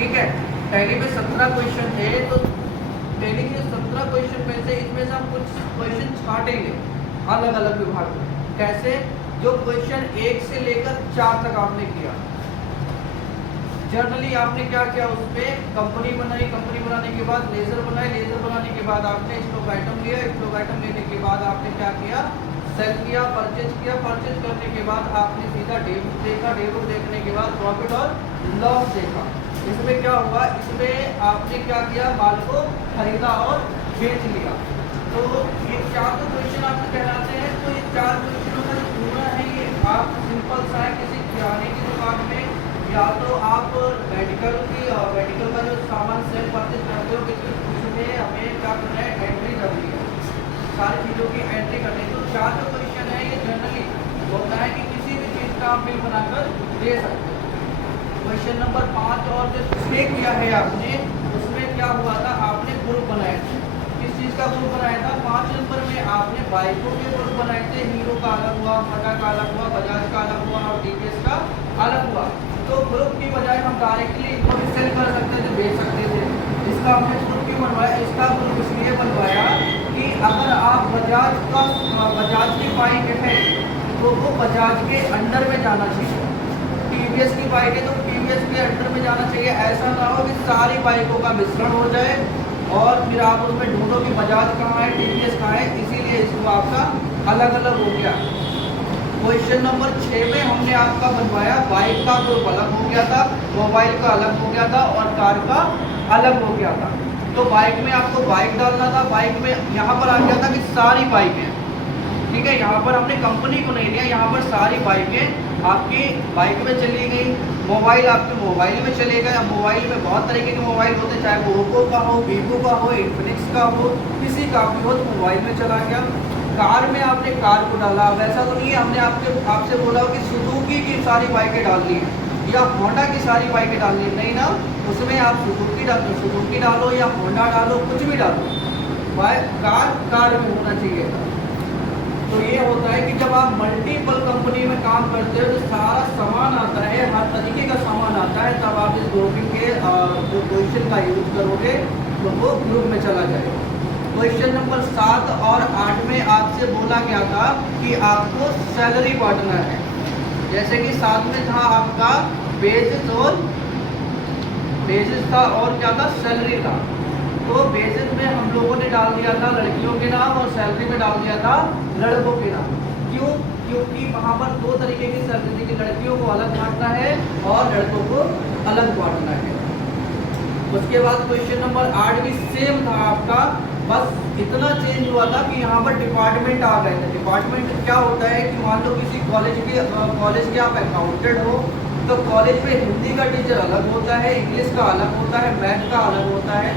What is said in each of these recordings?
ठीक है। पहले में 17 क्वेश्चन थे, तो पहले के 17 क्वेश्चन में से इसमें से हम कुछ क्वेश्चन छाटेंगे अलग अलग विभाग में। कैसे? जो क्वेश्चन 1 से लेकर 4 तक आपने किया, जनरली आपने क्या किया, उसमें कंपनी बनाई, कंपनी बनाने के बाद लेजर बनाए, लेजर बनाने के बाद आपने स्टॉक आइटम लिया, स्टॉक आइटम लेने के बाद आपने क्या किया, सेल किया, परचेज करने के बाद आपने सीधा डेबिट देखा, डेबिट देखने के बाद प्रॉफिट और लॉस देखा। इसमें क्या हुआ, इसमें आपने क्या किया, माल को खरीदा और बेच लिया। तो ये 4 क्वेश्चन आपको कहलाते हैं। तो ये 4 क्वेश्चनों का जो पूरा है, ये आप सिंपल सा है, किसी किराने की दुकान में या तो आप मेडिकल का जो सामान सेल परचेज करते हो, उसमें हमें क्या करना है, एंट्री करनी है, सारी चीज़ों की एंट्री करनी है। तो 4 जो क्वेश्चन है, ये जनरली होता है कि किसी भी चीज़ का आप बिल बनाकर दे सकते हो। क्वेश्चन नंबर 5 और जो 6 किया है आपने, उसमें क्या हुआ था, आपने ग्रुप बनाए थे। किस चीज़ का ग्रुप बनाया था? 5 नंबर में आपने बाइकों के ग्रुप बनाए थे। हीरो का अलग हुआ, टाटा का अलग हुआ, बजाज का अलग हुआ और टीवीएस का अलग हुआ। तो ग्रुप की बजाय हम डायरेक्टली इनको भी सेल कर सकते थे, बेच सकते थे। इसका हमने ग्रुप क्यों बनवाया? इसका ग्रुप इसलिए बनवाया कि अगर आप बजाज की बाइक है तो वो बजाज के अंडर में जाना चाहिए। टीवीएस की बाइक है तो टीवीएस के अंडर में जाना चाहिए। ऐसा ना हो कि सारी बाइकों का मिश्रण हो जाए और फिर आप उसमें ढूंढो कि बजाज कहाँ है, टीवीएस कहाँ है। इसीलिए इसको आपका अलग अलग हो गया। क्वेश्चन नंबर 6 में हमने आपका बनवाया, बाइक का ग्रुप अलग हो गया था, मोबाइल का अलग हो गया था और कार का अलग हो गया था। तो बाइक में आपको बाइक डालना था, बाइक में यहाँ पर आ गया था कि सारी बाइकें, ठीक है, यहाँ पर हमने कंपनी को नहीं लिया, यहाँ पर सारी बाइकें आपकी बाइक में चली गई। मोबाइल आपके मोबाइल में चले गए। मोबाइल में बहुत तरीके के मोबाइल होते हैं, चाहे वो ओप्पो का हो, वीवो का हो, इन्फिनिक्स का हो, किसी का भी हो, तो मोबाइल में चला गया। कार में आपने कार को डाला। वैसा तो नहीं है हमने आपसे बोला कि सुजुकी की सारी बाइकें डालनी है या होंडा की सारी बाइकें डालनी है, नहीं ना। उसमें आप सुजुकी डालो या होंडा डालो, कुछ भी डालो, कार में होना चाहिए। तो ये होता है कि जब आप मल्टीपल कंपनी में काम करते हो तो सारा सामान आता है, हर तरीके का सामान आता है, तब आप इस ग्रुपिंग के जो क्वेश्चन का यूज करोगे तो वो ग्रुप में चला जाएगा। क्वेश्चन नंबर 7 और 8 में आपसे बोला गया था कि आपको सैलरी बांटना है। जैसे कि 7 में था आपका बेसिस था और क्या था, सैलरी था। तो बेसिस में हम लोगों ने डाल दिया था लड़कियों के नाम और सैलरी में डाल दिया था लड़कों के नाम। क्यों? क्योंकि वहाँ पर 2 तरीके की सैलरी थी कि लड़कियों को अलग बांटना है और लड़कों को अलग बांटना है। उसके बाद क्वेश्चन नंबर 8 भी सेम था आपका, बस इतना चेंज हुआ था कि यहाँ पर डिपार्टमेंट आ गए थे। डिपार्टमेंट क्या होता है कि मान लो किसी कॉलेज के आप अकाउंटेंट हो तो कॉलेज में हिंदी का टीचर अलग होता है, इंग्लिश का अलग होता है, मैथ का अलग होता है,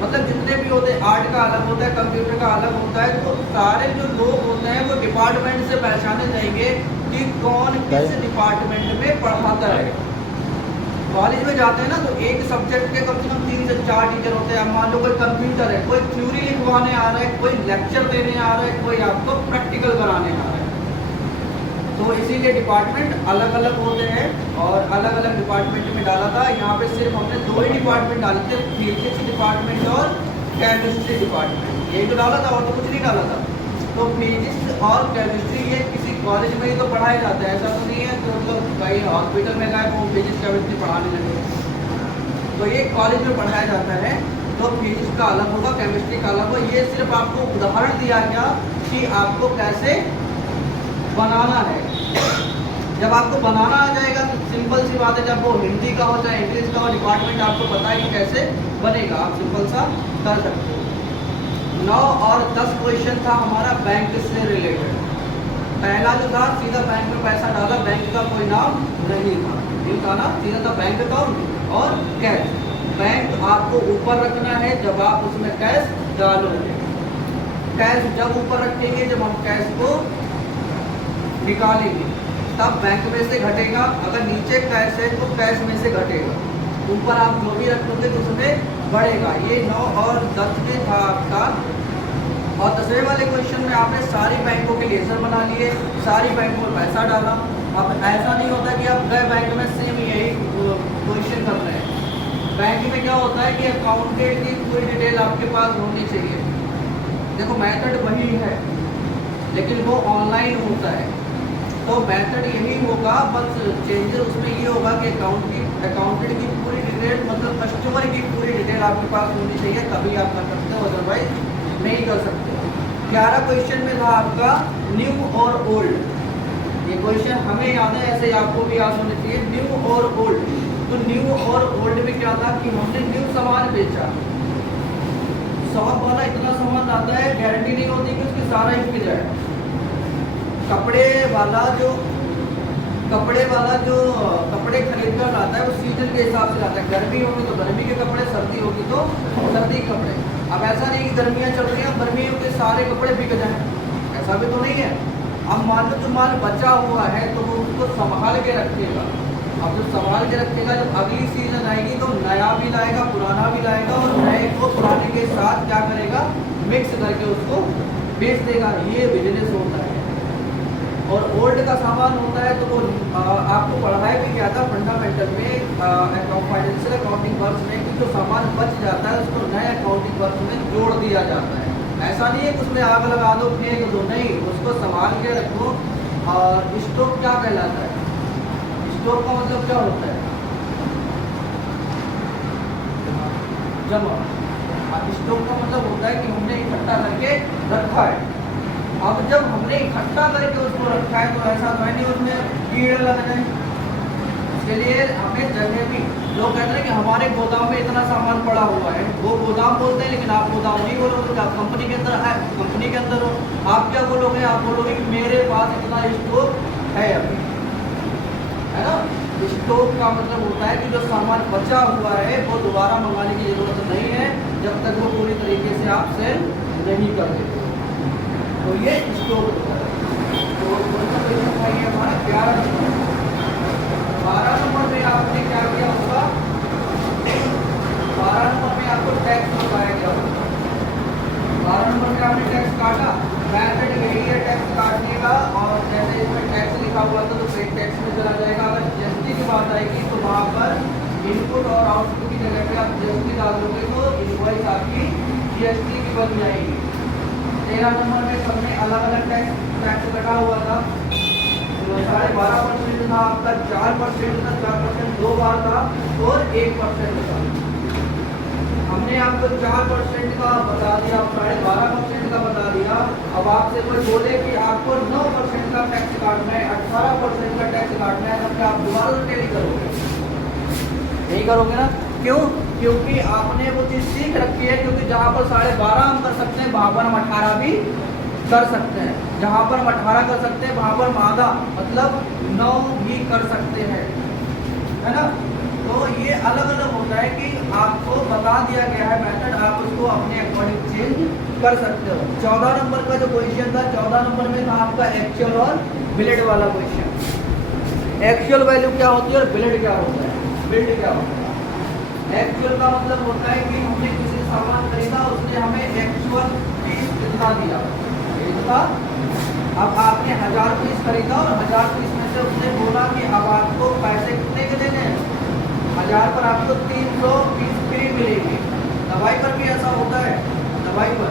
मतलब जितने भी होते हैं, आर्ट का अलग होता है, कंप्यूटर का अलग होता है। तो सारे जो लोग होते हैं वो डिपार्टमेंट से पहचाने जाएंगे कि कौन किस डिपार्टमेंट में पढ़ाता है। कॉलेज में जाते हैं ना तो एक सब्जेक्ट के कम से कम 3 से 4 टीचर होते हैं। मान लो कोई कंप्यूटर है, कोई थ्योरी लिखवाने आ रहा है, कोई लेक्चर देने आ रहा है, कोई आपको प्रैक्टिकल कराने आ रहा है। तो इसीलिए डिपार्टमेंट अलग अलग होते हैं और अलग अलग डिपार्टमेंट में डाला था। यहाँ पे सिर्फ हमने 2 ही डिपार्टमेंट डाले थे, फिजिक्स डिपार्टमेंट और केमिस्ट्री डिपार्टमेंट, यही तो डाला था और तो कुछ नहीं डाला था। तो फिजिक्स और केमिस्ट्री ये किसी कॉलेज में ही तो पढ़ाया जाता है, ऐसा तो नहीं है तो मतलब कहीं हॉस्पिटल में गए वो फिजिक्स केमिस्ट्री पढ़ाने लगे। तो ये कॉलेज में पढ़ाया जाता है। तो फिजिक्स का अलग होगा, केमिस्ट्री का अलग होगा। ये सिर्फ आपको उदाहरण दिया गया कि आपको कैसे बनाना है। जब आपको बनाना आ जाएगा तो सिंपल सी बात है, जब वो हिंदी का हो चाहे इंग्लिश का हो, डिपार्टमेंट आपको पता है कि कैसे बनेगा, आप सिंपल सा कर सकते हो। 9 और 10 क्वेश्चन था हमारा बैंक से रिलेटेड। पहला जो था सीधा बैंक में पैसा डाला, बैंक का कोई नाम नहीं था, इनका ना सीधा था बैंक अकाउंट और कैश। बैंक आपको ऊपर रखना है जब आप उसमें कैश डालोगे। कैश जब ऊपर रखेंगे जब हम कैश को निकालेंगे तब बैंक में से घटेगा। अगर नीचे कैश है तो कैश में से घटेगा। ऊपर आप जो भी रखोगे तो उसमें बढ़ेगा। ये 9 और 10 में था आपका। और 10वें वाले क्वेश्चन में आपने सारी बैंकों के लेजर बना लिए, सारी बैंकों में पैसा डाला। अब ऐसा नहीं होता कि आप गए बैंक में सेम यही क्वेश्चन कर रहे हैं। क्या होता है कि अकाउंटेंट की पूरी डिटेल आपके पास होनी चाहिए। देखो मेथड वही है लेकिन वो ऑनलाइन होता है, तो मेथड यही होगा, बस चेंजेस उसमें ये होगा कि अकाउंटेंट की पूरी डिटेल मतलब कस्टमर की पूरी डिटेल आपके पास होनी चाहिए, तभी आप कर सकते हो, अदरवाइज नहीं कर सकते। 11 क्वेश्चन में था आपका न्यू और ओल्ड। ये क्वेश्चन हमें याद है, ऐसे आपको भी याद होने चाहिए। न्यू और ओल्ड, तो न्यू और ओल्ड में क्या था कि हमने न्यू सामान बेचा, शॉप वाला इतना सामान आता है, गारंटी नहीं होती कि उसकी सारा ही बिक जाए। कपड़े वाला जो कपड़े खरीद कर लाता है वो सीजन के हिसाब से लाता है, गर्मी होगी तो गर्मी के कपड़े, सर्दी होगी तो सर्दी के कपड़े। अब ऐसा नहीं कि गर्मियाँ चल रही हैं, गर्मियों के सारे कपड़े बिक जाएं, ऐसा भी तो नहीं है। अब मान लो जो माल बचा हुआ है तो वो उसको संभाल के रखेगा। अब जो संभाल के रखेगा, जब अगली सीजन आएगी तो नया भी लाएगा, पुराना भी लाएगा, और नए को पुराने के साथ क्या करेगा, मिक्स करके उसको बेच देगा। ये बिजनेस होता है। और ओल्ड का सामान होता है तो वो आपको पढ़ाया भी गया था फंडामेंटल में फाइनेंशियल अकाउंटिंग वर्क्स में, कि जो सामान बच जाता है उसको नए अकाउंटिंग वर्क्स में जोड़ दिया जाता है। ऐसा नहीं है कि उसमें आग लगा दो, फेंक दो, नहीं, उसको संभाल के रखो। और स्टॉक क्या कहलाता है? स्टॉक का मतलब क्या होता है? जमा। स्टॉक का मतलब होता है कि हमने इकट्ठा करके रखा है। अब जब हमने इकट्ठा करके उसको रखा है तो ऐसा तो है नहीं उसमें कीड़े लग जाए। इसके लिए हमें जगह भी, लोग कहते हैं कि हमारे गोदाम में इतना सामान पड़ा हुआ है, वो गोदाम बोलते हैं लेकिन आप गोदाम नहीं बोलोगे, आप कंपनी के अंदर है, कंपनी के अंदर हो, आप क्या बोलोगे? आप बोलोगे कि मेरे पास इतना स्टॉक है अभी, है ना। स्टॉक का मतलब होता है कि जो सामान बचा हुआ है वो दोबारा मंगाने की जरूरत नहीं है जब तक वो पूरी तरीके से आप सेल नहीं कर देते, तो ये स्टॉक होता है। तो हमारा 11 नंबर। 12 नंबर में आपने क्या किया होगा? 12 नंबर में आपको टैक्स बताया गया होगा। 12 नंबर में आपने टैक्स काटा, मेथड यही है टैक्स काटने का। और जैसे इसमें टैक्स लिखा हुआ था तो पेड टैक्स में चला जाएगा। अगर जीएसटी की बात आएगी तो वहाँ पर इनपुट और आउटपुट की जगह पे आप जीएसटी डाल दोगे तो इनवॉइस आपकी जीएसटी की बन जाएगी। 13 नंबर में सबने अलग अलग टैक्स कटा हुआ था, 12.5% था आपका, 4% था, 4% 2 बार था और 1% था। हमने आपको 4% का बता दिया, 12.5% का बता दिया। अब आपसे कोई बोले कि आपको 9% का टैक्स काटना है, 18% का टैक्स काटना है, तब क्या आप दोबारा टैली करोगे? नहीं करोगे ना। क्यों? क्योंकि आपने वो चीज़ सीख रखी है, क्योंकि जहाँ पर 12.5 हम कर सकते हैं वहाँ पर हम 18 भी कर सकते हैं, जहाँ पर हम 18 कर सकते हैं वहाँ पर हम आधा मतलब 9 भी कर सकते हैं, है ना। तो ये अलग अलग होता है कि आपको बता दिया गया है मेथड, आप उसको अपने अकॉर्डिंग चेंज कर सकते हो। 14 नंबर का जो क्वेश्चन था, 14 नंबर में था आपका एक्चुअल और बिल्ड वाला क्वेश्चन। एक्चुअल वैल्यू क्या होती है और बिल्ड क्या होता है? बिल्ड क्या होता है? एक्चुअल का मतलब होता है कि हमने किसी सामान खरीदा, उसने हमें एक्चुअल पीस कितना दिया, इतना। अब आपने 1000 पीस खरीदा और 1000 पीस में से उसने बोला कि अब आपको पैसे कितने के देने हैं? 1000 पर आपको 300 पीस फ्री मिलेगी। दवाई पर भी ऐसा होता है, दवाई पर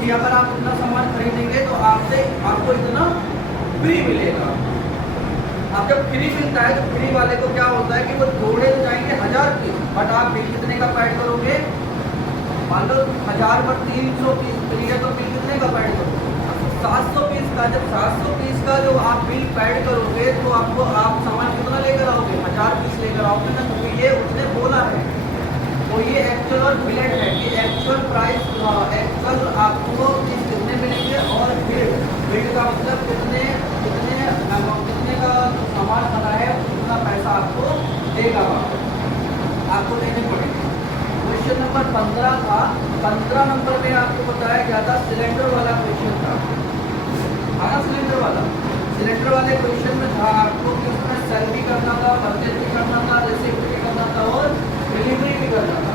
कि अगर आप इतना सामान खरीदेंगे तो आपको इतना फ्री मिलेगा। अब जब फ्री मिलता है तो फ्री वाले को क्या होता है कि वो जोड़े तो जाएंगे 1000 पीस, बट आप बिल कितने का पैड करोगे? मान लो 1000 पर 300 पीस फ्री है तो बिल कितने का पैड करोगे? 700 पीस का। जब 700 पीस का जो आप बिल पैड करोगे तो आपको आप सामान कितना लेकर आओगे? 1000 पीस लेकर आओगे ना। तो ये उसने बोला है, तो ये एक्चुअल और बिल्ड है कि एक्चुअल प्राइस, एक्चुअल आपको पीस कितने मिलेंगे, और बिल्ड का मतलब कितने का सामान बना है उतना पैसा आपको देगा, आपको देने पड़ेंगे। क्वेश्चन नंबर 15 था। 15 नंबर में आपको बताया गया था सिलेंडर वाला क्वेश्चन था, सिलेंडर वाले क्वेश्चन में था आपको कि उसमें सेल भी करना था, परचेज भी करना था, रिसीव भी करना था और डिलीवरी भी करना था।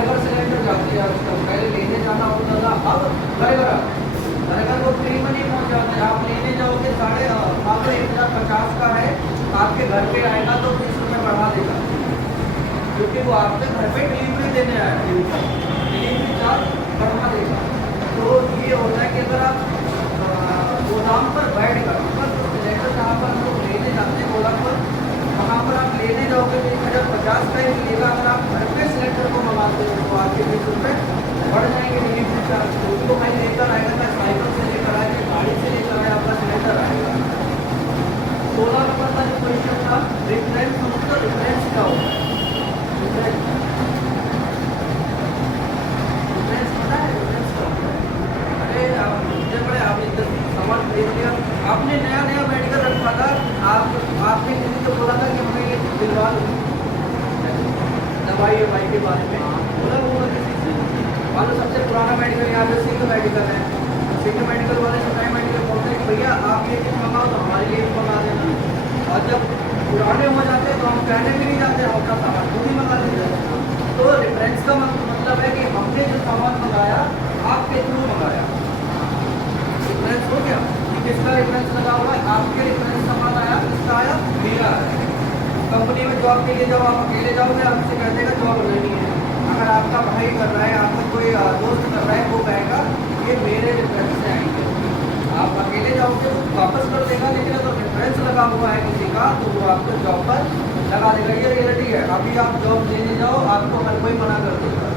घर सिलेंडर जाती है, पहले लेने जाना होता था, अब घर वो फ्री में नहीं पहुँच जाते। आप लेने जाओगे 1050 का है, आपके घर पे आएगा तो 20 रुपये बढ़ा देगा। क्योंकि वो आपके घर पे डिलीवरी देने आया है, डिलीवरी चार्ज बढ़ा देगा। तो ये होता है कि अगर आप गोदाम पर बैठ कर सिलेंडर जहाँ पर हम लोग लेने जाते हैं गोदाम पर, वहाँ पर आप लेने जाओगे तो 1050 का ही मिलेगा। अगर आप घर पे सिलेंडर को मंगाते हो तो आपके 20 रुपये बढ़ जाएंगे डिलीवरी चार्ज। उसको भाई लेकर आएगा, चाहे साइकिल से लेकर आएगा, गाड़ी से लेकर आए, आपका सिलेंडर आएगा। 16 नंबर का जो क्वेश्चन था, रिफरेंस मतलब रिफरेंस क्या होता है? रिफरेंस पता है? रिफरेंस क्या होता है? अरे आप मुझे बड़े आप इधर सामान खरीद लिया, आपने नया नया मेडिकल रखा था, आपने किसी को बोला था कि हमें ये दिलवा दो दवाई ववाई के बारे में, बोला वो किसी से मान लो सबसे पुराना मेडिकल यहाँ पे सिंह मेडिकल है, सिंह मेडिकल वाले सरकारी मेडिकल बोलते हैं कि भैया आप ये चीज़ मंगाओ तो हमारे लिए भी मंगा देना। और जब पुराने हो जाते हैं तो हम कहने भी नहीं जाते, अपना सामान खुद ही मंगा लेते हैं। तो रेफरेंस का मतलब है कि हमने जो सामान मंगाया आपके थ्रू मंगाया, रेफरेंस हो गया। किसका रेफरेंस लगा हुआ है? आपके रेफरेंस सामान आया, किसका आया? मेरा है। कंपनी में जॉब के लिए जब आप अकेले जाओगे आपसे कह देगा जॉब लेनी है। अगर आपका भाई कर रहा है, आपका कोई दोस्त कर रहा है, वो कहेगा ये मेरे रेफरेंस से आएंगे। आप अकेले जाओगे तो वापस कर देगा, लेकिन अगर रेफरेंस लगा हुआ है किसी का तो वो आपको जॉब पर लगा देगा। ये रियलिटी है। अभी आप जॉब लेने जाओ, आपको हर कोई मना कर देगा।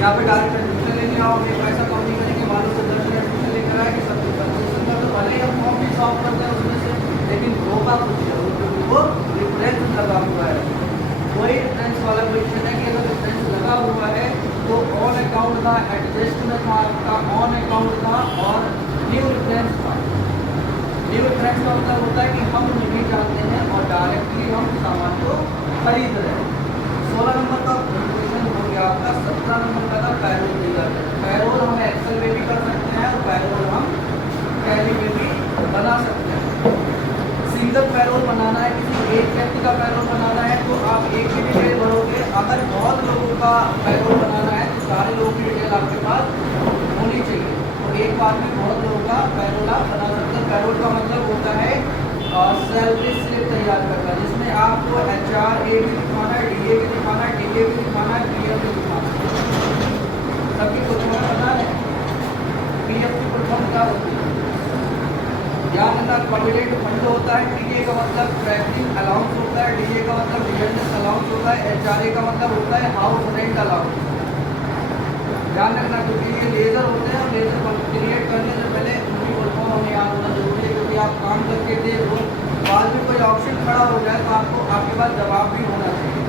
यहाँ पे डायरेक्ट एडमिशन लेने आओ, अपने पैसा कम नहीं करेंगे, मालूम से 10 एडमिशन लेकर आए कि सब कंसेशन कर दो, भले ही हम फॉर्म भी सॉल्व करते हैं उसमें से, लेकिन होगा कुछ जरूर क्योंकि वो रिफरेंस लगा हुआ है। वही रेफरेंस वाला क्वेश्चन है कि अगर रेफरेंस लगा हुआ है तो ऑन अकाउंट था, एडजस्टमेंट था आपका, ऑन अकाउंट था और न्यू रेफरेंस था। न्यू रेफरेंस का मतलब होता है कि हम नहीं जानते हैं और डायरेक्टली हम सामान को खरीद रहे हैं। 16 नंबर का क्वेश्चन हो गया आपका। 17 नंबर का था पैरोल फिगर। पैरोल हम एक्सेल में भी कर सकते हैं और पैरोल हम टैली में भी बना सकते हैं। सिंगल पैरोल बनाना है, किसी एक व्यक्ति का पैरोल बनाना है तो आप एक ही डिटेल भरोगे। अगर बहुत लोगों का पैरोल बनाना है तो सारे लोगों की डिटेल आपके पास होनी चाहिए। तो एक बार में बहुत लोगों का पैरोल आप बना सकते हैं। पैरोल का मतलब होता है सैलरी स्लिप तैयार करना, जिसमें आपको HRA भी दिखाना है, DA भी दिखाना है, DA भी दिखाना है, PF भी दिखाना है। सबकी कुछ पता है PF की फुल फॉर्म क्या होती है? याद रखना, प्रोविडेंट फंड होता है। टीए का मतलब ट्रैवलिंग अलाउंस होता है, DA का मतलब डिपेंडेंस अलाउंस होता है, HRA का मतलब होता है हाउस रेंट अलाउंस। ध्यान रखना क्योंकि ये लेज़र होते हैं और लेज़र क्रिएट करने से पहले उनकी फुल फॉर्म हमें याद होना जरूरी है, क्योंकि आप काम करके दे दो, बाद में कोई ऑप्शन खड़ा हो जाए तो आपको आपके पास जवाब भी होना चाहिए।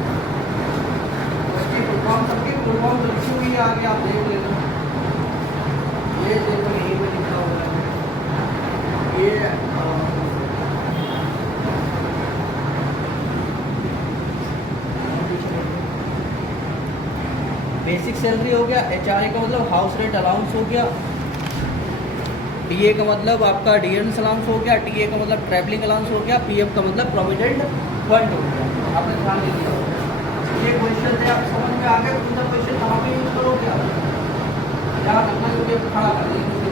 उसकी फुल फॉर्म, सबकी फुल फॉर्म तो लिखी हुई है आगे, आप देख लेना। ये देखो यहीं पर लिखा हुआ है, ये बेसिक सैलरी हो गया, HRA का मतलब हाउस रेंट अलाउंस हो गया, DA का मतलब आपका डिपेंडेंस अलाउंस हो गया, TA का मतलब ट्रैवलिंग अलाउंस हो गया, PF का मतलब प्रोविडेंट फंड हो गया। आपने ध्यान दे दिया। ये क्वेश्चन थे, आप समझ में आ गए? क्वेश्चन कहाँ पे यूज करोगे आप? यहाँ रखना, क्योंकि खड़ा कर देंगे।